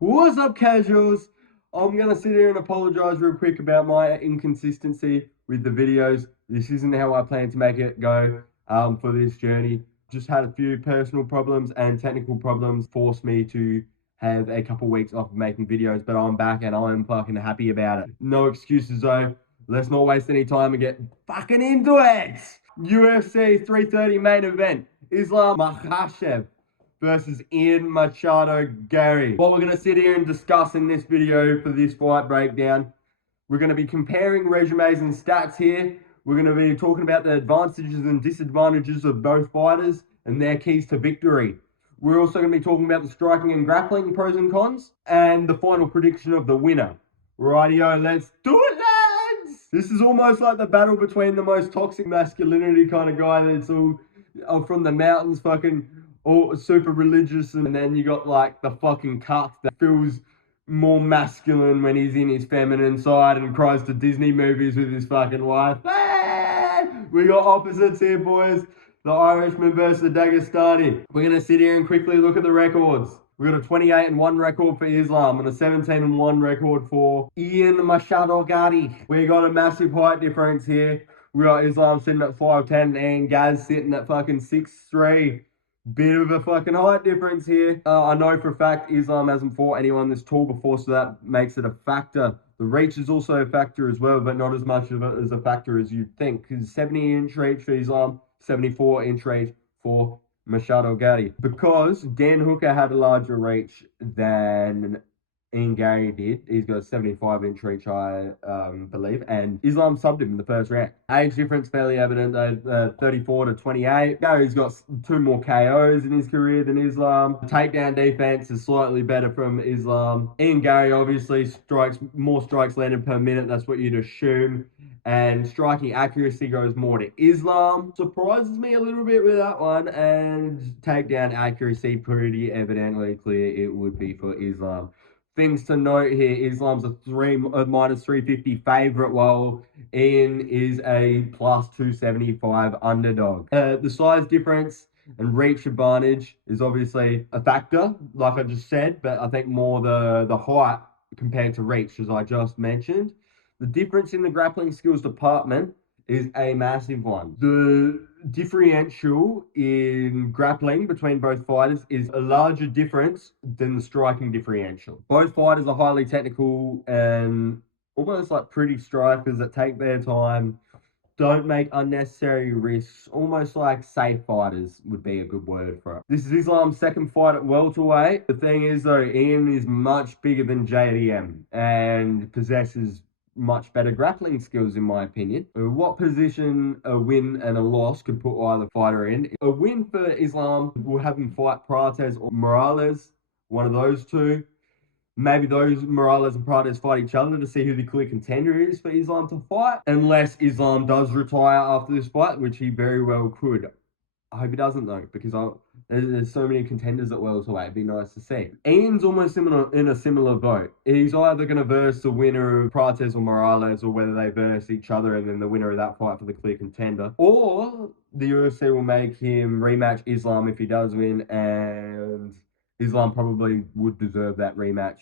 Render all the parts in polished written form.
What's up, casuals? I'm gonna sit here and apologize real quick about my inconsistency with the videos. This isn't how I plan to make it go for this journey. Just had a few personal problems and technical problems forced me to have a couple weeks off of making videos, but I'm back and I'm fucking happy about it. No excuses though. Let's not waste any time and get fucking into it. UFC 330 main event. Islam Makhachev versus Ian Garry. What we're going to sit here and discuss in this video for this fight breakdown, we're going to be comparing resumes and stats here. We're going to be talking about the advantages and disadvantages of both fighters and their keys to victory. We're also going to be talking about the striking and grappling pros and cons and the final prediction of the winner. Rightio, let's do it, lads! This is almost like the battle between the most toxic masculinity kind of guy that's all from the mountains, fucking all super religious, and then you got like the fucking cuck that feels more masculine when he's in his feminine side and cries to Disney movies with his fucking wife. We got opposites here, boys. The Irishman versus the Dagestani. We're going to sit here and quickly look at the records. We got a 28-1 record for Islam and a 17-1 record for Ian Garry. We got a massive height difference here. We got Islam sitting at 5'10" and Gaz sitting at fucking 6'3". Bit of a fucking height difference here. I know for a fact Islam hasn't fought anyone this tall before, so that makes it a factor. The reach is also a factor as well, but not as much of it as a factor as you'd think, because 70-inch reach for Islam, 74-inch reach for Machado Garry. Because Dan Hooker had a larger reach than Ian Garry did. He's got a 75-inch reach, I believe, and Islam subbed him in the first round. Age difference fairly evident, 34 to 28. Gary's got 2 more KOs in his career than Islam. Takedown defense is slightly better from Islam. Ian Garry obviously more strikes landed per minute. That's what you'd assume. And striking accuracy goes more to Islam. Surprises me a little bit with that one. And takedown accuracy, pretty evidently clear it would be for Islam. Things to note here, Islam's a minus 350 favorite, while Ian is a plus 275 underdog. The size difference and reach advantage is obviously a factor, like I just said, but I think more the height compared to reach, as I just mentioned. The difference in the grappling skills department is a massive one. The differential in grappling between both fighters is a larger difference than the striking differential. Both fighters are highly technical and almost like pretty strikers that take their time, don't make unnecessary risks, almost like safe fighters would be a good word for it. This is Islam's second fight at welterweight. The thing is though, Ian is much bigger than JDM and possesses much better grappling skills, in my opinion. What position a win and a loss could put either fighter in? A win for Islam will have him fight Prates or Morales, one of those two. Maybe those Morales and Prates fight each other to see who the clear contender is for Islam to fight, unless Islam does retire after this fight, which he very well could. I hope he doesn't though, because there's so many contenders at welterweight. It'd be nice to see. Ian's almost in a similar boat. He's either going to verse the winner of Prates or Morales, or whether they verse each other and then the winner of that fight for the clear contender, or the UFC will make him rematch Islam if he does win, and Islam probably would deserve that rematch,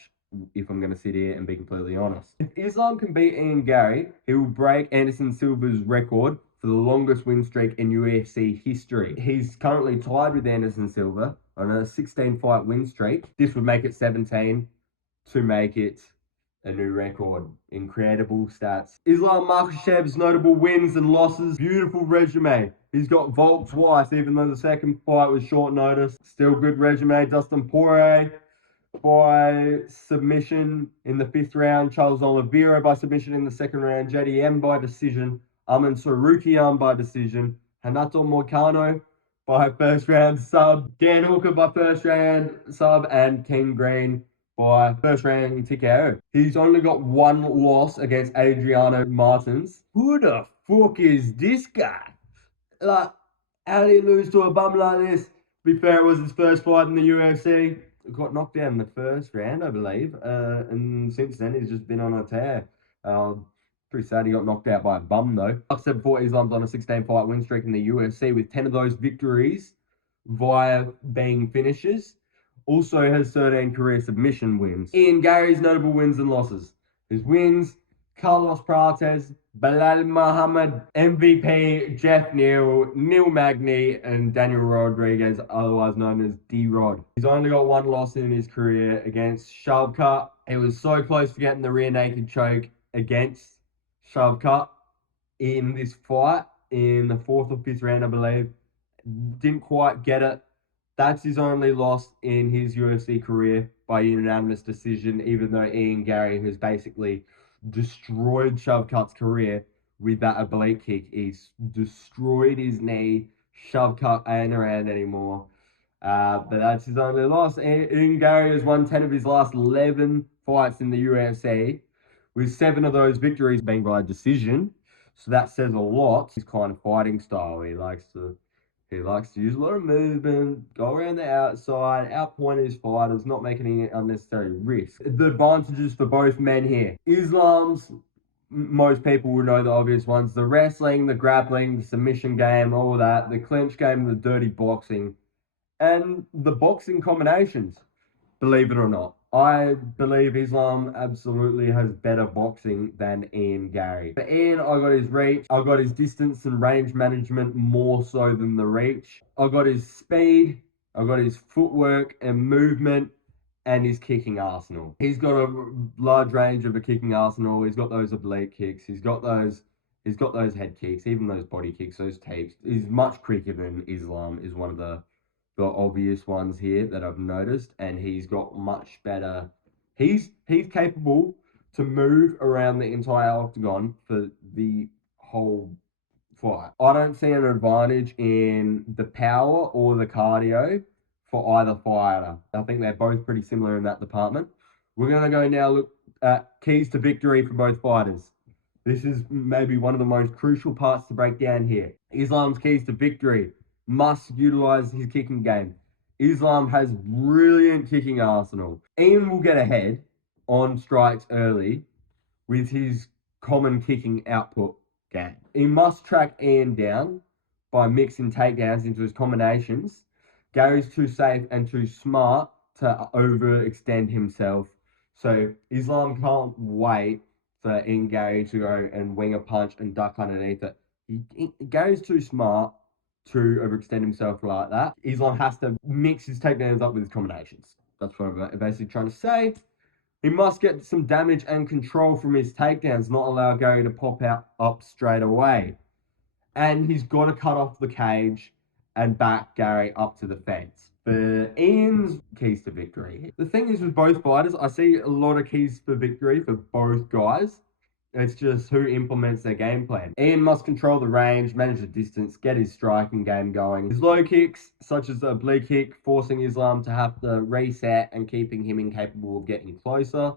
if I'm going to sit here and be completely honest. If Islam can beat Ian Garry, he will break Anderson Silva's record for the longest win streak in UFC history. He's currently tied with Anderson Silva on a 16-fight win streak. This would make it 17 to make it a new record. Incredible stats. Islam Makhachev's notable wins and losses. Beautiful resume. He's got Volk twice, even though the second fight was short notice. Still good resume. Dustin Poirier by submission in the 5th round. Charles Oliveira by submission in the 2nd round. JDM by decision. Amin Sarukian by decision. Hanato Moicano by 1st round sub. Dan Hooker by 1st round sub. And King Green by 1st round TKO. He's only got 1 loss against Adriano Martins. Who the fuck is this guy? Like, how did he lose to a bum like this? To be fair, it was his first fight in the UFC. Got knocked out in the 1st round, I believe. And since then, he's just been on a tear. Pretty sad he got knocked out by a bum, though. Like I said before, Islam's on a 16-fight win streak in the UFC, with 10 of those victories via being finishes. Also has 13 career submission wins. Ian Garry's notable wins and losses. His wins: Carlos Prates, Belal Muhammad, MVP, Jeff Neal, Neil Magny, and Daniel Rodriguez, otherwise known as D-Rod. He's only got one loss in his career against Shavkat. He was so close to getting the rear naked choke against Shavkat in this fight in the 4th or 5th round, I believe. Didn't quite get it. That's his only loss in his UFC career by unanimous decision, even though Ian Garry has basically destroyed Shavkat's career with that oblique kick. He's destroyed his knee. Shavkat ain't around anymore. But that's his only loss. Ian Garry has won 10 of his last 11 fights in the UFC, with 7 of those victories being by decision. So that says a lot. His kind of fighting style. He likes to use a lot of movement, go around the outside, outpoint his fighters, not make any unnecessary risk. The advantages for both men here. Islam's, most people will know the obvious ones: the wrestling, the grappling, the submission game, all that, the clinch game, the dirty boxing, and the boxing combinations. Believe it or not, I believe Islam absolutely has better boxing than Ian Garry. For Ian, I got his reach, I got his distance and range management more so than the reach. I got his speed, I got his footwork and movement, and his kicking arsenal. He's got a large range of a kicking arsenal. He's got those oblique kicks. He's got those head kicks, even those body kicks, those tapes. He's much quicker than Islam, is one of the obvious ones here that I've noticed, and he's got much better. He's capable to move around the entire octagon for the whole fight. I don't see an advantage in the power or the cardio for either fighter. I think they're both pretty similar in that department. We're going to go now look at keys to victory for both fighters. This is maybe one of the most crucial parts to break down here. Islam's keys to victory: must utilize his kicking game. Islam has brilliant kicking arsenal. Ian will get ahead on strikes early with his common kicking output game. He must track Ian down by mixing takedowns into his combinations. Gary's too safe and too smart to overextend himself. So Islam can't wait for Ian Garry to go and wing a punch and duck underneath it. Gary's too smart to overextend himself like that. Islam has to mix his takedowns up with his combinations. That's what I'm basically trying to say. He must get some damage and control from his takedowns, not allow Garry to pop out up straight away. And he's got to cut off the cage and back Garry up to the fence. For Ian's keys to victory, the thing is with both fighters, I see a lot of keys for victory for both guys. It's just who implements their game plan. Ian must control the range, manage the distance, get his striking game going. His low kicks, such as the oblique kick, forcing Islam to have to reset and keeping him incapable of getting closer.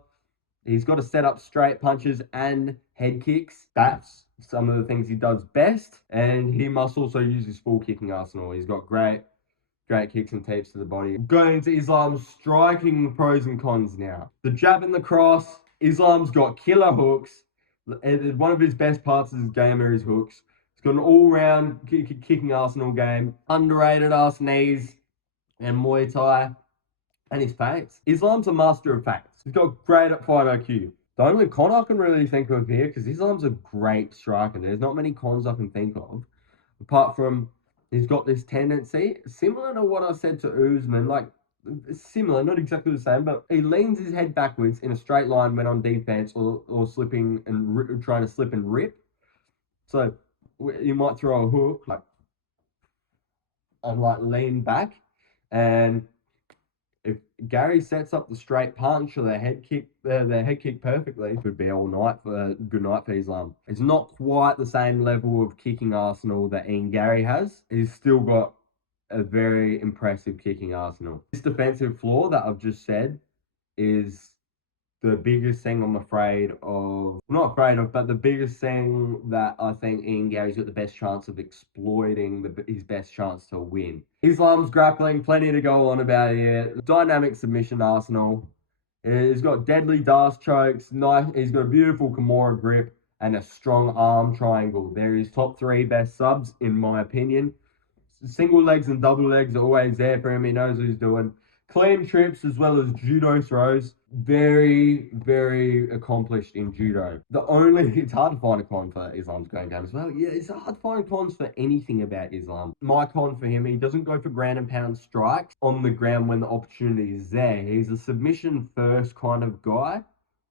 He's got to set up straight punches and head kicks. That's some of the things he does best. And he must also use his full kicking arsenal. He's got great kicks and tapes to the body. Going into Islam's striking pros and cons now. The jab and the cross. Islam's got killer hooks. One of his best parts of his game are his hooks. He's got an all-round kicking arsenal game. Underrated ass knees and Muay Thai. And his feints. Islam's a master of feints. He's got great at fight IQ. The only con I can really think of here, because Islam's a great striker, there's not many cons I can think of, apart from he's got this tendency, similar to what I said to Usman, like similar, not exactly the same, but he leans his head backwards in a straight line when on defense or slipping and trying to slip and rip. So you might throw a hook and lean back, and if Garry sets up the straight punch or the head kick perfectly, it could be good night for Islam. It's not quite the same level of kicking arsenal that Ian Garry has. He's still got a very impressive kicking arsenal. This defensive flaw that I've just said is the biggest thing I'm afraid of. Not afraid of, but the biggest thing that I think Ian Garry's got the best chance of exploiting, his best chance to win. Islam's grappling, plenty to go on about here. Dynamic submission arsenal. He's got deadly Darce chokes. Nice. He's got a beautiful Kimura grip and a strong arm triangle. They're his top 3 best subs, in my opinion. Single legs and double legs are always there for him. He knows what he's doing. Clean trips as well as judo throws. Very, very accomplished in judo. It's hard to find a con for Islam's ground game as well. Yeah, it's hard to find cons for anything about Islam. My con for him, he doesn't go for ground and pound strikes on the ground when the opportunity is there. He's a submission first kind of guy,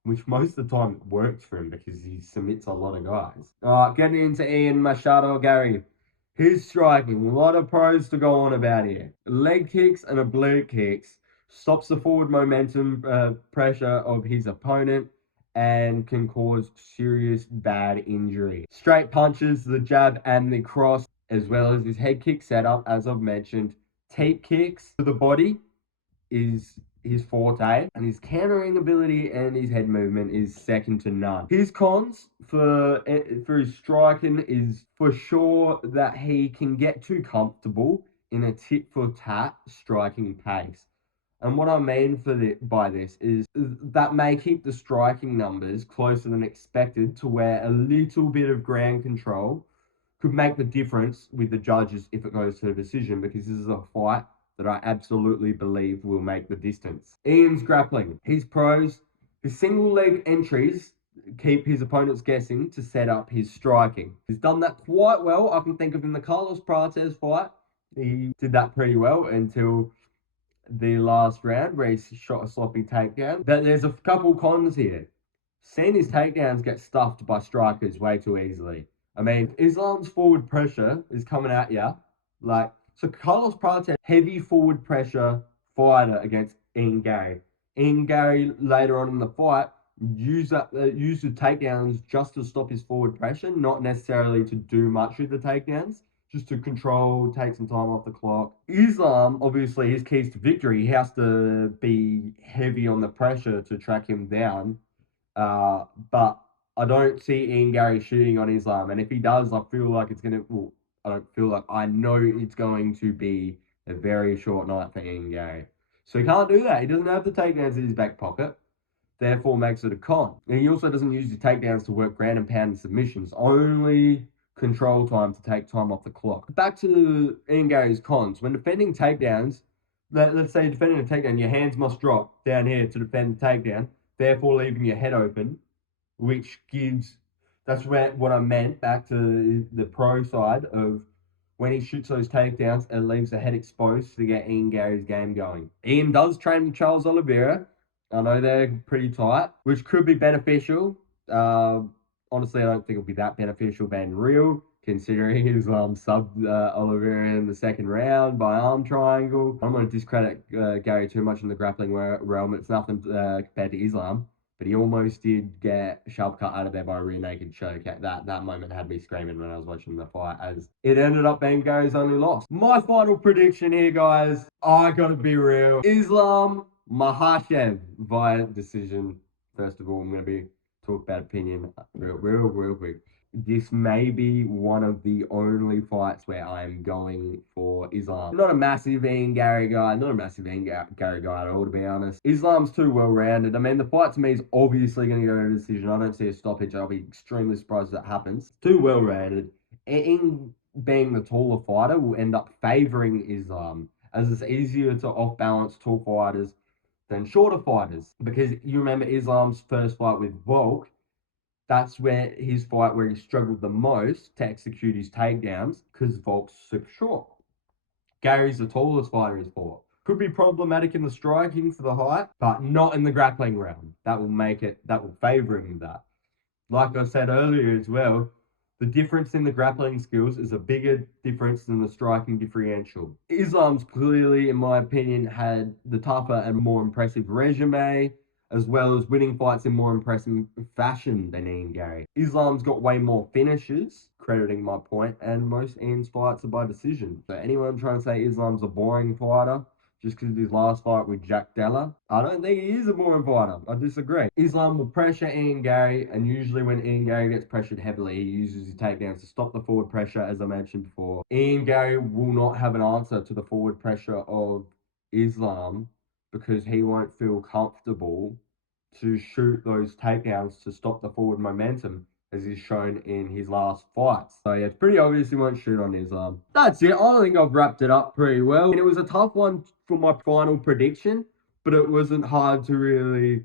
which most of the time works for him because he submits a lot of guys. All right, getting into Ian Garry. His striking, a lot of pros to go on about here. Leg kicks and oblique kicks stops the forward momentum pressure of his opponent and can cause serious bad injury. Straight punches, the jab and the cross, as well as his head kick setup, as I've mentioned. Teep kicks to the body is his forte, and his countering ability and his head movement is second to none. His cons for his striking is for sure that he can get too comfortable in a tit for tat striking pace. And what I mean by this is that may keep the striking numbers closer than expected to where a little bit of ground control could make the difference with the judges if it goes to a decision, because this is a fight that I absolutely believe will make the distance. Ian's grappling. His pros, his single leg entries keep his opponents guessing to set up his striking. He's done that quite well. I can think of in the Carlos Prates fight. He did that pretty well until the last round where he shot a sloppy takedown. But there's a couple cons here. Seeing his takedowns get stuffed by strikers way too easily. I mean, Islam's forward pressure is coming at you. So Carlos Prates, heavy forward pressure fighter against Ian Garry. Ian Garry later on in the fight used the takedowns just to stop his forward pressure, not necessarily to do much with the takedowns, just to control, take some time off the clock. Islam, obviously, his keys to victory, he has to be heavy on the pressure to track him down. But I don't see Ian Garry shooting on Islam. And if he does, I feel like it's going to, well, I don't feel like, I know it's going to be a very short night for Ian Garry. So he can't do that. He doesn't have the takedowns in his back pocket, therefore makes it a con. And he also doesn't use his takedowns to work ground and pound and submissions, only control time to take time off the clock. Back to Ian Garry's cons. When defending takedowns, let's say defending a takedown, your hands must drop down here to defend the takedown, therefore leaving your head open, which gives, that's what I meant back to the pro side of when he shoots those takedowns, it leaves the head exposed to get Ian Garry's game going. Ian does train with Charles Oliveira. I know they're pretty tight, which could be beneficial. Honestly, I don't think it'll be that beneficial being real, considering his sub Oliveira in the second round by arm triangle. I'm going to discredit Garry too much in the grappling realm. It's nothing compared to Islam, but he almost did get sharp cut out of there by a rear naked choke. That moment had me screaming when I was watching the fight, as it ended up being Garry's only loss. My final prediction here, guys, I gotta be real. Islam Makhachev via decision. First of all, I'm gonna be talk about opinion real quick. This may be one of the only fights where I'm going for Islam. I'm not a massive Ian Garry guy, at all, to be honest. Islam's too well-rounded. I mean, the fight to me is obviously going to go to a decision. I don't see a stoppage. I'll be extremely surprised if that happens. Too well-rounded. Ian, being the taller fighter, will end up favouring Islam, as it's easier to off-balance tall fighters than shorter fighters. Because you remember Islam's first fight with Volk, that's where his fight where he struggled the most to execute his takedowns, because Volk's super short. Garry's the tallest fighter he's fought. Could be problematic in the striking for the height, but not in the grappling realm. That will favour him with that. Like I said earlier as well, the difference in the grappling skills is a bigger difference than the striking differential. Islam's clearly, in my opinion, had the tougher and more impressive resume, as well as winning fights in more impressive fashion than Ian Garry. Islam's got way more finishes, crediting my point, and most Ian's fights are by decision. So anyone trying to say Islam's a boring fighter just because of his last fight with Jack Della, I don't think he is a boring fighter. I disagree. Islam will pressure Ian Garry, and usually when Ian Garry gets pressured heavily, he uses his takedowns to stop the forward pressure, as I mentioned before. Ian Garry will not have an answer to the forward pressure of Islam, because he won't feel comfortable to shoot those takedowns to stop the forward momentum. as he's shown in his last fights. So yeah, it's pretty obvious he won't shoot on Islam. That's it. I think I've wrapped it up pretty well. And it was a tough one for my final prediction, but it wasn't hard to really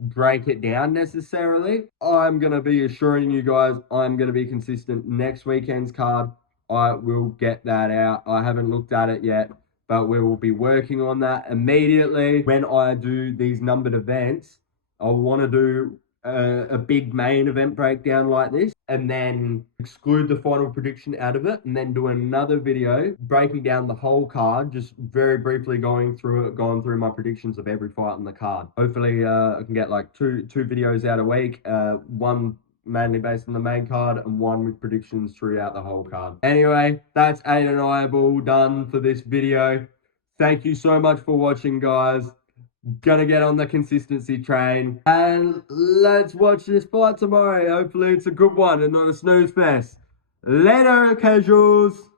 break it down necessarily. I'm going to be assuring you guys I'm going to be consistent next weekend's card. I will get that out. I haven't looked at it yet, but we will be working on that immediately. When I do these numbered events, I want to do a big main event breakdown like this, and then exclude the final prediction out of it, and then do another video breaking down the whole card, just very briefly going through my predictions of every fight on the card. Hopefully I can get like two videos out a week, one mainly based on the main card and one with predictions throughout the whole card. Anyway, that's Aiden and I have all done for this video. Thank you so much for watching, guys. Gonna get on the consistency train, and let's watch this fight tomorrow. Hopefully it's a good one and not a snooze fest. Later, casuals.